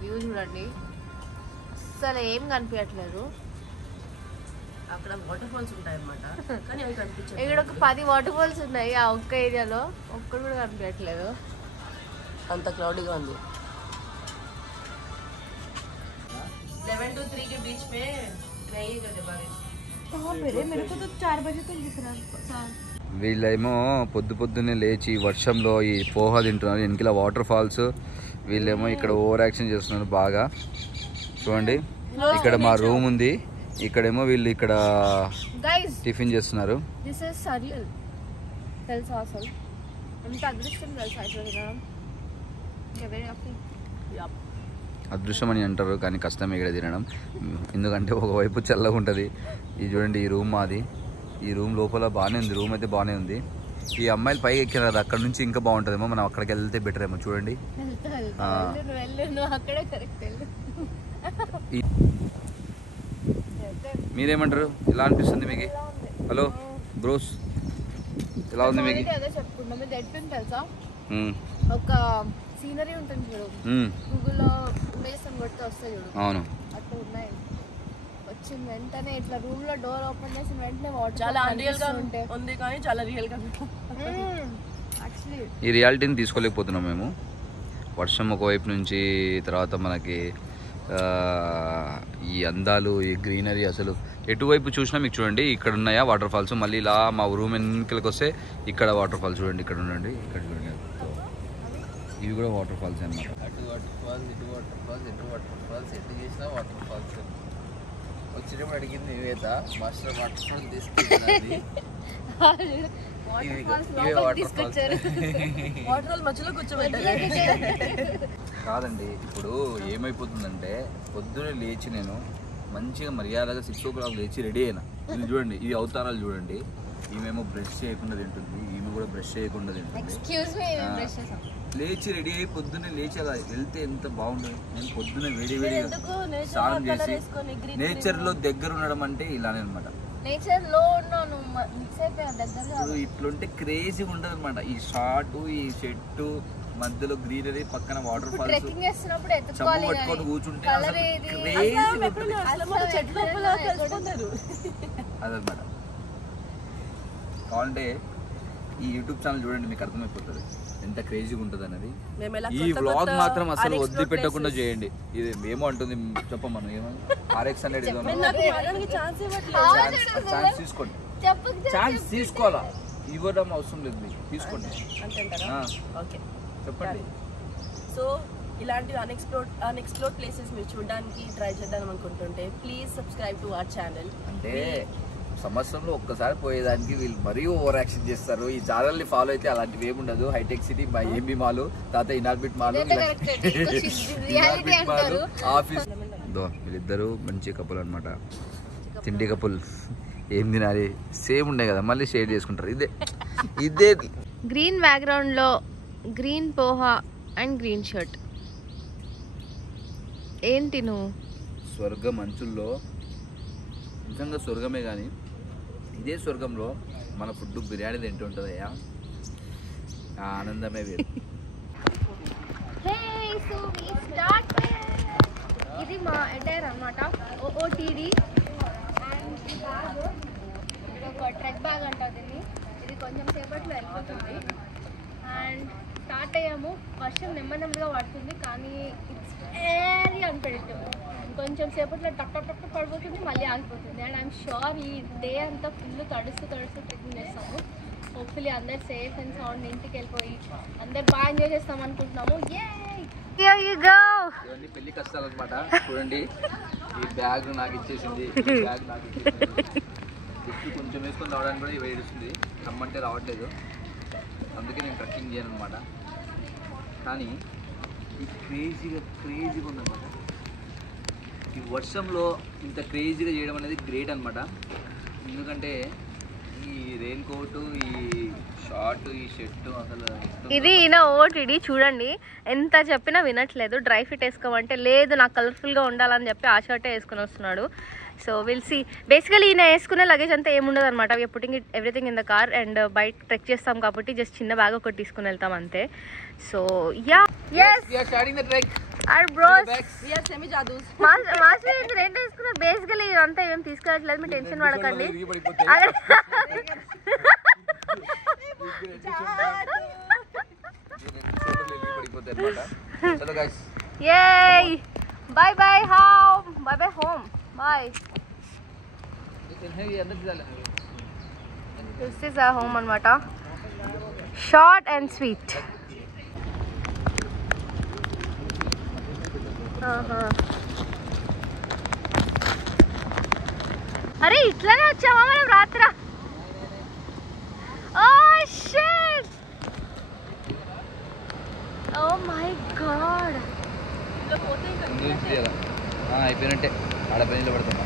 View చూడండి, అసలు ఏం కనిపించట్లేదు. అక్కడ వాటర్ ఫాల్స్ ఉంటాయి అన్నమాట, కానీ అవి కనిపించవు. ఇక్కడ ఒక 10 వాటర్ ఫాల్స్ ఉన్నాయి ఆ ఒక్క ఏరియాలో, ఒక్కడు కూడా కనిపించట్లేదు. అంత క్లౌడీగా ఉంది. 11 to 3 के बीच में नहीं करते बारिश. मेरे को तो 4 बजे तक दिख रहा है. వీళ్ళేమో పొద్దున్నే లేచి వర్షంలో ఈ పోహ తింటున్నారు. వెనకల వాటర్ ఫాల్స్. వీళ్ళేమో ఇక్కడ ఓవర్ యాక్షన్ చేస్తున్నారు బాగా. చూడండి, ఇక్కడ మా రూమ్ ఉంది, ఇక్కడేమో వీళ్ళు ఇక్కడ టిఫిన్ చేస్తున్నారు. This is surreal. తెలుసా అసలు ఎంత అదృష్టం తెలుసా ఇట్లా తినడం. అదృష్టం అని అంటారు, కానీ కష్టమే ఇక్కడ తినడం. ఎందుకంటే ఒకవైపు చల్లగా ఉంటుంది. ఇది చూడండి, ఈ రూమ్ మాది. ఈ రూమ్ లోపల బాగానే ఉంది, రూమ్ అయితే బాగానే ఉంది. ఈ అమ్మాయిలు పైకి ఎక్కిన కదా, అక్కడ నుంచి ఇంకా బాగుంటుందేమో. మనం అక్కడికి వెళ్తే బెటర్ ఏమో. చూడండి, మీరేమంటారు? ఎలా అనిపిస్తుంది మీకు? హలో బ్రోస్, ఎలా ఉంది మీకు? తెలుసా, ఒక సీనరీ ఉంటుంది చూడు, గూగుల్లో ఇమేజ్ అని కొడితే వస్తాయి చూడు. అవును, అట్లా ఉన్నాయి. వచ్చిన వెంటనే ఇట్లా రూమ్ లో డోర్ ఓపెన్ చేసిన వెంటనే వాటర్ చాలా అన్రియల్ గా ఉంది, కానీ చాలా రియల్ గా యాక్చువల్లీ ఈ రియాలిటీని తీసుకోలేకపోతున్నాం మేము. వర్షం ఒకవైపు నుంచి, తర్వాత మనకి ఈ అందాలు, ఈ గ్రీనరీ, అసలు ఎటువైపు చూసినా మీకు చూడండి ఇక్కడ ఉన్నాయా వాటర్ ఫాల్స్. మళ్ళీ ఇలా మా రూమ్ వెనుకలకి వస్తే ఇక్కడ వాటర్ ఫాల్స్ చూడండి, ఇక్కడ ఉండండి, ఇక్కడ చూడండి. ఇవి కూడా వాటర్ ఫాల్స్ అన్నమాట. అటు వాటర్ ఫాల్స్, ఇటు వాటర్ ఫాల్స్, ఇటు వాటర్ ఫాల్స్, ఎటు చేసినా వాటర్ ఫాల్స్. వచ్చినప్పుడు అడిగింది ఇవేత మాస్టర్ వాటర్ ఫాల్స్ తీసుకుంటుంది. వాటర్ మధ్యలో కూర్చోబెట్టారు. కాదండి, ఇప్పుడు ఏమైపోతుందంటే పొద్దునే లేచి నేను మంచిగా మర్యాదగా 6 o'clock లేచి రెడీ అయినా. ఇది చూడండి, ఈ అవతారాలు చూడండి. ఈమెమో బ్రష్ చేయకుండా తింటుంది, ఈమె కూడా బ్రష్ చేయకుండా తింటుంది. లేచి రెడీ అయ్యి పొద్దున్నే లేచి అలా వెళ్తే ఎంత బాగుంటుంది. నేను పొద్దున్నే వేడిగా స్నానం చేసి నేచర్ లో దగ్గర ఉండడం అంటే ఇలానే అనమాట. నేచర్ లో ఉన్నాను, ఇప్పుడు ఇట్లుంటే క్రేజీగా ఉంటుంది అనమాట. ఈ షార్ట్, ఈ చెట్టు మధ్యలో గ్రీనరీ, పక్కన వాటర్ ఫాల్స్, చమ్మ పట్టుకొని కూర్చుంటే అదనమాట. కావాలంటే ఈ యూట్యూబ్ ఛానల్ చూడండి, మీకు అర్థమైపోతుంది ఎంత క్రేజీగా ఉంటుంది అనేది. ఈ వ్లాగ్ మాత్రం అసలు వదిలిపెట్టకుండా చేయండి. ఇది ఏమో అంటుంది చెప్పమను, ఏమో RX100 ఛాన్స్ తీసుకోండి. ఛాన్స్ తీసుకోవాలా, ఇవ్వడం అవసరం లేదు, మీకు తీసుకోండి. చెప్పండి. సో ఇలాంటి అన్ఎక్స్ప్లోర్డ్ ప్లేసెస్ మీరు చూడడానికి ట్రై చేద్దాం అనుకుంటుంటే please subscribe to our channel. అంటే సంవత్సరంలో ఒక్కసారి పోయేదానికి వీళ్ళు మరీ ఓవర్ యాక్షన్ చేస్తారు. ఈ ఛానల్ని ఫాలో అయితే అలాంటివి ఏముండదు. హైటెక్ సిటీ, ఏబీ మాల్, తర్వాత ఇనార్బిట్ మాల్, ఆఫీస్. వీళ్ళిద్దరు మంచి కపుల్ అనమాట, తిండి కపుల్. ఏం తినాలి సేమ్ ఉండే కదా, మళ్ళీ షేర్ చేసుకుంటారు. ఇదే గ్రీన్ బ్యాక్గ్రౌండ్ లో green poha and green shirt. ఏంటి నువ్వు? స్వర్గం అంచుల్లో, నిజంగా స్వర్గమే. కానీ ఇదే స్వర్గంలో మన ఫుడ్ బిర్యానీ తింటూ ఉంటుందయ్యా, ఆనందమే వేరు. ఇది మా ఎంటైర్ అన్నమాట, OOTD. అండ్ ఒక ట్రెక్ బ్యాగ్ అంటుంది. ఇది కొంచెం సేపట్లో వెళ్ళిపోతుంది. అండ్ స్టార్ట్ అయ్యాము. వర్షం నెమ్మదిగా పడుతుంది, కానీ ఇట్స్ వెరీ అన్ప్రెడిక్టబుల్. కొంచెం సేపట్లో టక్ టక్ టక్ పడిపోతుంది, మళ్ళీ ఆగిపోతుంది. అండ్ ఐఎమ్ షూర్ ఈ డే అంతా ఫుల్ తడుస్తూ ట్రెక్కింగ్ చేస్తాము. హోప్ఫుల్లీ అందరు సేఫ్ అండ్ సౌండ్ ఇంటికి వెళ్ళిపోయి అందరు బాగా ఎంజాయ్ చేస్తాం అనుకుంటున్నాము. ఇవన్నీ పెళ్లి కష్టాలు అనమాట. చూడండి, ఈ బ్యాగ్ నాకు ఇచ్చేసింది, బ్యాగ్ నాకు ఇచ్చేసింది. జస్ట్ కొంచెం వేసుకొని రావడానికి కూడా వేడిస్తుంది, రమ్మంటే రావట్లేదు. అందుకే నేను ట్రెక్కింగ్ చేయను అనమాట. కానీ ఈ క్రేజీగా ఉందన్నమాట. ఈ వర్షంలో ఇంత క్రేజీగా చేయడం అనేది గ్రేట్ అనమాట. ఎందుకంటే ఈ రెయిన్ కోట్, ఈ షార్ట్, ఈ షర్ట్ అసలు ఇది ఈయన OOTD. చూడండి ఎంత చెప్పినా వినట్లేదు. డ్రై ఫిట్ వేసుకోమంటే లేదు, నాకు కలర్ఫుల్గా ఉండాలని చెప్పి ఆ షర్టే వేసుకుని వస్తున్నాడు. So will see. బేసికలీ ఈయన వేసుకునే లగేజ్ అంతా ఏముండదు అనమాట. We're putting everything in the car. And బయట ట్రెక్ చేస్తాం కాబట్టి జస్ట్ చిన్న బ్యాగ్ ఒకటి తీసుకుని వెళ్తాం అంతే. So ya, yes, we are starting the trek. And bros We are semi jadus. Master ఇది రెండు తీసుకున్నారు. బేసికలీ ఇదంతా ఏం తీసుకురావట్లేదు, మీరు టెన్షన్ పడకండి. Yay! Bye bye home. Bye bye home. Bye. This is our home anamata. Short and sweet. అరే ఇట్లానే వచ్చామా మనం రాత్ర? Oh shit! Oh my god! అయిపోయినట్టే ఆడ పనిలో పడుతున్నా.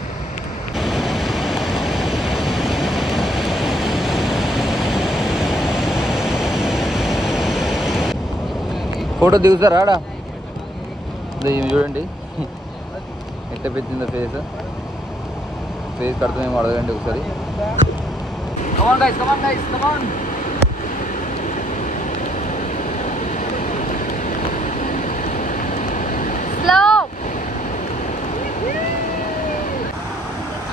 ఫోటో దిగుతారా ఆడ? చూడండి ఎంత పెట్టిందో ఫేస్ కడుతుందేమో అడగండి ఒకసారి. కమాన్ గైస్, కమాన్ గైస్, కమాన్. స్లో.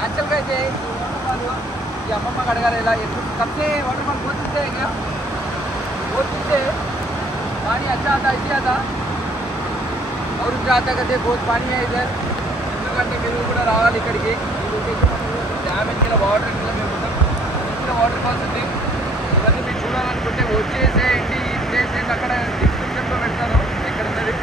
యాక్చువల్గా అయితే ఈ అమ్మమ్మకి అడగాలి ఇలా ఎప్పుడు కప్తే వాటర్ ఫాల్ పోతుంటే पानी अच्छा आता ऐसे आता और जाता कहते बहुत पानी है इधर ఎందుకంటే మీరు కూడా రావాలి ఇక్కడికి. ఈ లొకేషన్ డ్యామేజ్ కింద వాటర్ కింద మేము ఉంటాం. ఇక్కడ వాటర్ ఫాల్స్ ఉంది. ఇవన్నీ మీరు చూడాలనుకుంటే వచ్చేసేయండి. ఈ ప్లేస్ నేను అక్కడ డిస్క్రిప్షన్లో పెడతాను ఎక్కడ ఉన్నది.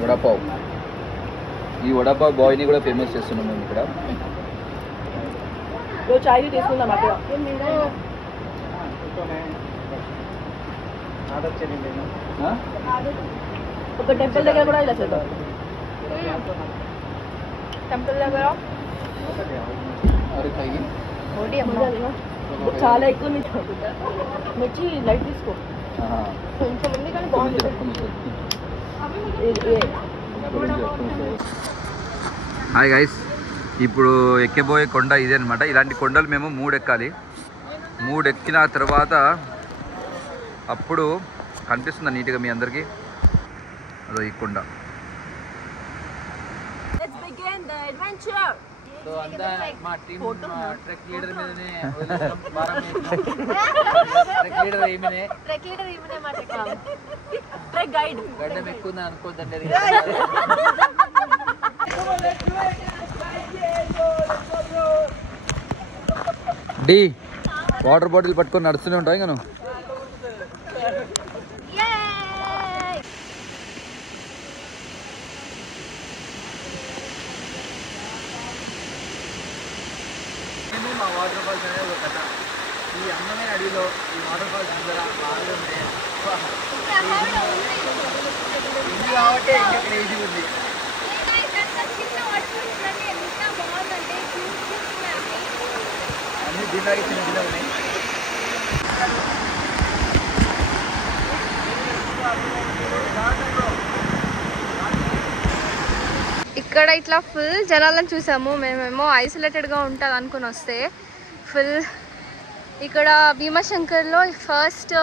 వడపావ్, ఈ వడపావ్ బాయ్ని కూడా ఫేమస్ చేస్తున్నాం మేము ఇక్కడ. చాయ్ తీసుకుందాం అక్కడ. ఒక టెంపుల్ దగ్గర కూడా ఇలా చేద్దాం. టెంపుల్ దగ్గర చాలా ఎక్కువ మిర్చి లైట్ తీసుకో. కొంచెం ఉంది కానీ బాగుంటుంది. హాయ్ గైస్, ఇప్పుడు ఎక్కబోయే కొండ ఇదే అనమాట. ఇలాంటి కొండలు మేము 3 ఎక్కాలి. 3 ఎక్కిన తర్వాత అప్పుడు కనిపిస్తుందా నీట్గా మీ అందరికీ? అదో ఈ కొండ. సో అంతా మా టీమ్ ట్రెక్ లీడర్ మీదనే ట్రెక్ లీడర్ ఈమెనే గైడ్ గడ్డం ఎక్కువ అనుకోద్దండి. డి వాటర్ బాటిల్ పట్టుకొని నడుస్తూనే ఉంటావు ఇంకా నువ్వు. మా వాటర్ ఫాల్స్ అనేది ఒక కథ. ఈ అందమైన అడవిలో ఈ వాటర్ ఫాల్స్ అందరూ బాగా ఉన్నాయి. ఇది కాబట్టి ఇంకా క్రేజీ ఉంది. అన్ని దీనిలాగే చిన్న చిన్న ఉన్నాయి. ఇక్కడ ఇట్లా ఫుల్ జనాలను చూసాము. మేమేమో ఐసోలేటెడ్గా ఉంటుంది అనుకుని వస్తే ఫుల్ ఇక్కడ భీమాశంకర్లో ఫస్ట్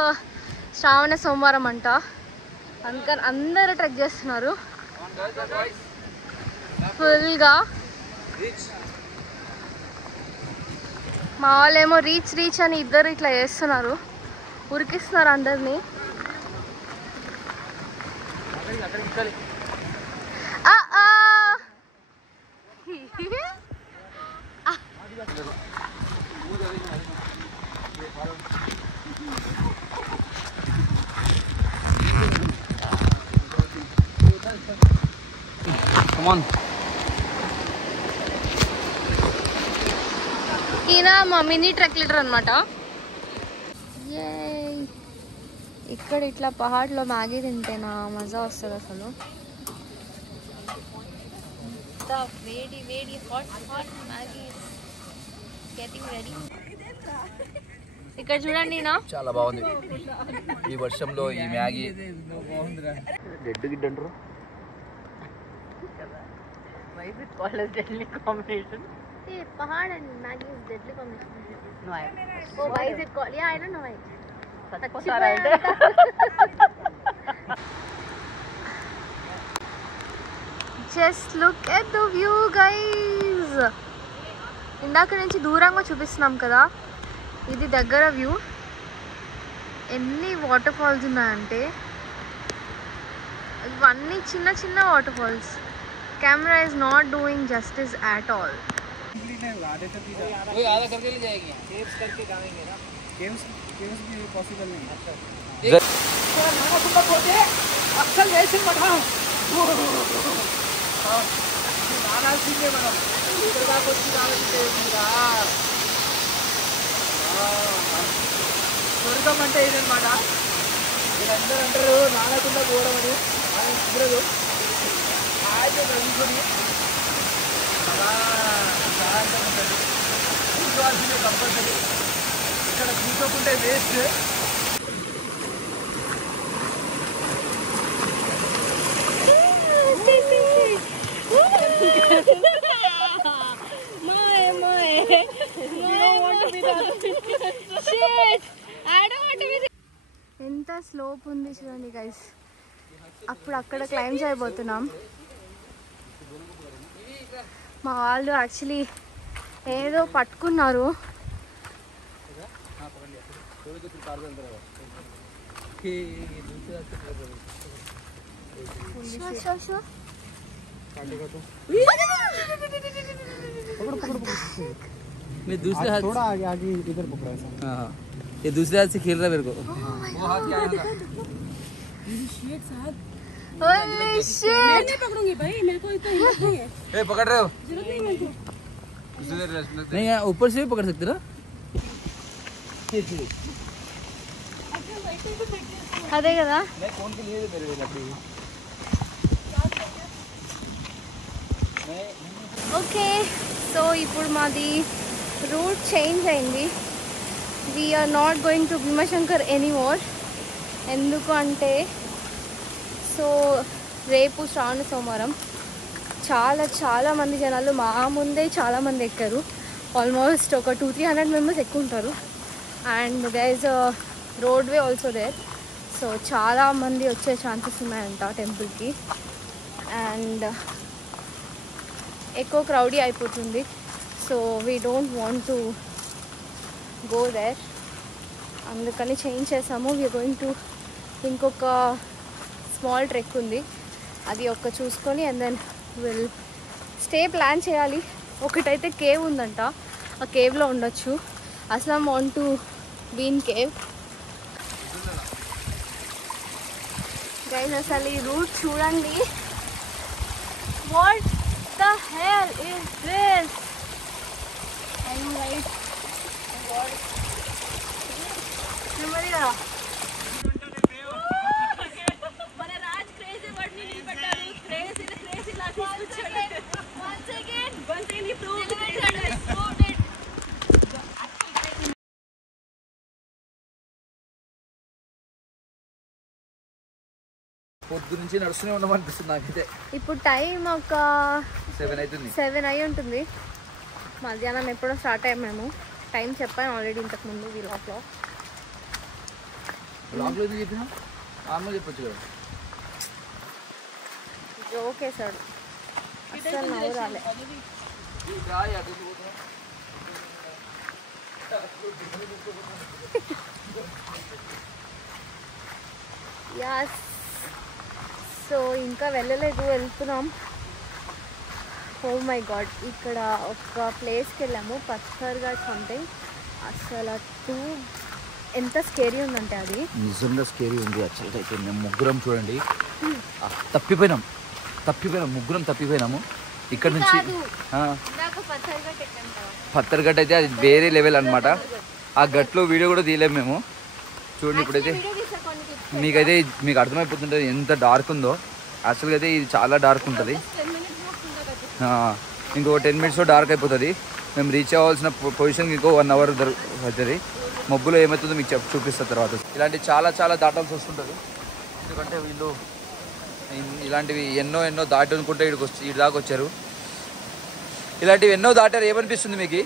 శ్రావణ సోమవారం అంట. అందుకని అందరూ ట్రెక్ చేస్తున్నారు ఫుల్గా. మా వాళ్ళేమో రీచ్ అని ఇద్దరు ఇట్లా చేస్తున్నారు, ఉరికిస్తున్నారు అందరినీ. Come on. ఈయన మా మినీ ట్రెక్ లీడర్ అనమాట. ఇక్కడ ఇట్లా పహాడ్లో మ్యాగీ తింటేనా మజా వస్తుంది అసలు. వేడి వేడి హాట్ మ్యాగీ గెటింగ్ రెడీ. ఇక్కడ చూడండి నా చాలా బాగుంది ఈ వర్షంలో ఈ మ్యాగీ. రెడ్ గిడ్ అంటారు Why is it called as deadly combination? See, Pahad and Maggie is deadly combination. No, I Oh, why is it called? Yeah, I don't know why. Just look at the view, guys. ఇందాక నుంచి దూరంగా చూపిస్తున్నాం కదా, ఇది దగ్గర view. ఎన్ని water falls ఉన్నాయంటే ఇవన్నీ చిన్న చిన్న waterfalls. Camera is not doing justice at all. आधा करके ले जाएगी केव्स करके जाएंगे ना केव्स भी पॉसिबल नहीं है अक्सर जैसे बढ़ाओ नाना सीखे మనం ఇక్కడ దాకా వచ్చి రావాలంటే స్వర్గం అంటే ఇదన్నమాట. వీళ్ళందరూ అంటారు నానకుండా పోవడం అని, ఆయన కుదరదు. ఆయన చదువుకొని చాలా శాంతంగా ఉంటుంది. కూర్చోవాల్సిందే కంపల్సరీ. ఇక్కడ కూర్చోకుంటే వేస్ట్. ఎంత స్లోప్ ఉంది చూడండి గైస్. అప్పుడు అక్కడ క్లైమ్ చేయబోతున్నాం. మా వాళ్ళు యాక్చువల్లీ ఏదో పట్టుకున్నారు. मैं दूसरे हाथ थोड़ा आगे आगे इधर पकड़ा है. हाँ ये दूसरे हाथ से खेल रहा है मेरे को. वो हाथ क्या है Holy shit! पकड़ूंगी भाई, मेरे को इतना हिम्मत नहीं है. ए पकड़ रहे हो जरूरत नहीं मेरे को. नहीं यहाँ ऊपर से भी पकड़ सकते ना. అదే కదా. मैं कौन के लिए मेरे लकड़ी ఓకే, సో ఇప్పుడు మాది రూట్ చేంజ్ అయింది. We're not going to Bhimashankar anymore. ఎందుకు అంటే సో రేపు శ్రావణ సోమవారం. చాలా మంది జనాలు మా ముందే చాలామంది ఎక్కారు. ఆల్మోస్ట్ ఒక 200-300 మెంబర్స్ ఎక్కువ ఉంటారు. And there is a road way also there. So చాలా మంది వచ్చే ఛాన్సెస్ ఉన్నాయంట టెంపుల్కి. అండ్ ఎక్కువ క్రౌడీ అయిపోతుంది. So we don't want to go there. అందుకని చేంజ్ చేసాము. వీఆర్ గోయింగ్ టు ఇంకొక స్మాల్ ట్రెక్ ఉంది, అది ఒక్క చూసుకొని and then will stay plan చేయాలి. ఒకటైతే కేవ్ ఉందంట, ఆ కేవ్లో ఉండొచ్చు. అసలు want to be in cave. Guys అసలు ఈ రూట్ చూడండి. What the hell is this? I'm right. నెమ్మదిగా పొద్దు నుంచి నడుస్తూనే ఉండమనిపిస్తుంది నాకైతే. ఇప్పుడు టైం ఒక 7 అవుతుంది. 7 అయి ఉంటుంది. మధ్యాహ్నం ఎప్పుడో స్టార్ట్ అయ్యాం మేము. టైం చెప్పాను ఆల్రెడీ ఇంతకుముందు వీలాగ్లో. బ్లాగ్లో ఎందుకు చెప్పినా నార్మల్ చెప్పొచ్చు కదా. జోక్ వేసాడు, అసలు నవ్వు రాలే. యాస్. సో ఇంకా వెళ్ళలేదు, వెళ్తున్నాం. ఓ మై గాడ్, ఇక్కడ ఒక ప్లేస్కి వెళ్ళాము, పత్థర్ఘాట్ సంథింగ్. అసలు ఎంత స్కేరీ ఉందంటే అది నిజంగా స్కేరీ ఉంది. యాక్చువల్గా అయితే మేము ముగ్గురం చూడండి తప్పిపోయినాము. ముగ్గురం తప్పిపోయినాము ఇక్కడ నుంచి. పత్తర్ఘట్ అయితే అది వేరే లెవెల్ అనమాట. ఆ గట్లో వీడియో కూడా తీయలేము మేము. చూడండి ఇప్పుడైతే మీకైతే మీకు అర్థమైపోతుంటుంది ఎంత డార్క్ ఉందో. యాక్చువల్గా అయితే ఇది చాలా డార్క్ ఉంటుంది. ఇంకో 10 మినిట్స్లో డార్క్ అయిపోతుంది. మేము రీచ్ అవ్వాల్సిన పొజిషన్కి ఇంకో 1 అవర్ అవుతుంది. మబ్బులో ఏమవుతుందో మీకు చూపిస్తా తర్వాత. ఇలాంటి చాలా దాటాల్సి వస్తుంటుంది. ఎందుకంటే వీళ్ళు ఇలాంటివి ఎన్నో దాటి అనుకుంటే ఇటు దాకా వచ్చారు. ఇలాంటివి ఎన్నో దాటారు, ఏమనిపిస్తుంది మీకు?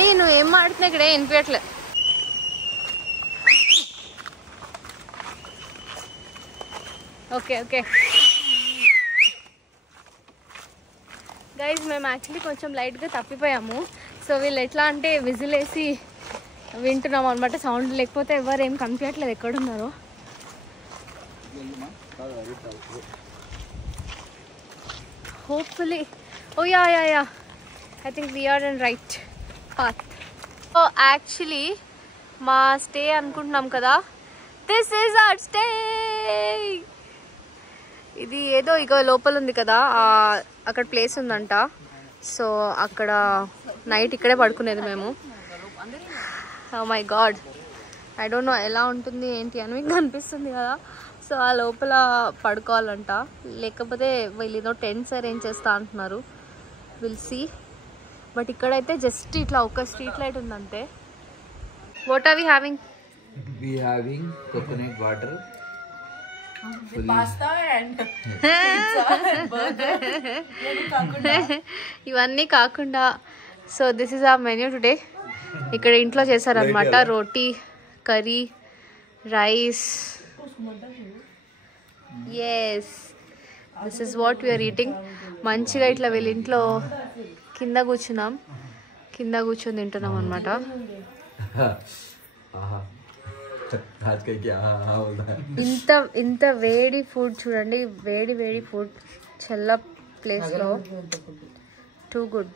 ఏ నువ్వు ఏం మాడుతున్నావు ఇక్కడ వినిపించట్లేదు. ఓకే ఓకే గైజ్, మేము యాక్చువల్లీ కొంచెం లైట్గా తప్పిపోయాము. సో వీళ్ళు ఎట్లా అంటే విజిల్ వేసి వింటున్నాం అనమాట సౌండ్, లేకపోతే ఎవరు ఏం కనిపించట్లేదు ఎక్కడున్నారో. Hopefully oh ya I think we're in right path. So actually మా స్టే అనుకుంటున్నాం కదా, దిస్ ఈజ్ అవర్ స్టే. ఇది ఏదో ఇక లోపల ఉంది కదా, అక్కడ ప్లేస్ ఉందంట. సో అక్కడ నైట్ ఇక్కడే పడుకునేది మేము. Oh my God, I don't know ఎలా ఉంటుంది ఏంటి అని మీకు కనిపిస్తుంది కదా. సో ఆ లోపల పడుకోవాలంట, లేకపోతే వీళ్ళు ఏదో టెంట్స్ అరేంజ్ చేస్తా అంటున్నారు. Will see. బట్ ఇక్కడైతే జస్ట్ ఇట్లా ఒక స్ట్రీట్ లైట్ ఉందంతే. What are we having? We having coconut water, pasta and ఇవన్నీ కాకుండా so this is our menu today. ఇక్కడ ఇంట్లో చేశారనమాట, రోటీ, curry, rice. Yes, this is what we are eating. మంచిగా ఇట్లా వీళ్ళ ఇంట్లో కింద కూర్చున్నాం, కింద కూర్చొని తింటున్నాం అనమాట. ఇంత వేడి ఫుడ్ చూడండి, వేడి ఫుడ్ చల్ల ప్లేస్లో టూ గుడ్.